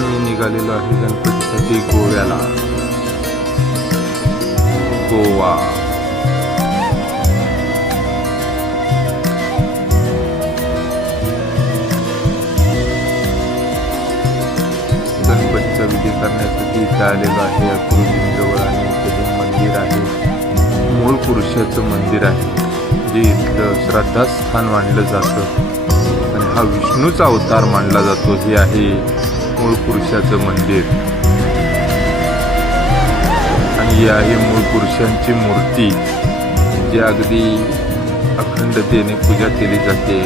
मी निघालेलो आहे गणपतीसाठी गोव्याला, गोवा. गणपतीचा विधी करण्यासाठी इथे आलेलो आहे गुरुजींजवळ आणि इथे हे मंदिर आहे, मूळ पुरुषाचं मंदिर आहे, जे इथलं श्रद्धास्थान मानलं जातं आणि हा विष्णूचा अवतार मानला जातो. हे आहे मूळ पुरुषाचं मंदिर आणि ही आहे मूळ पुरुषांची मूर्ती, जी अगदी अखंडतेने पूजा केली जाते.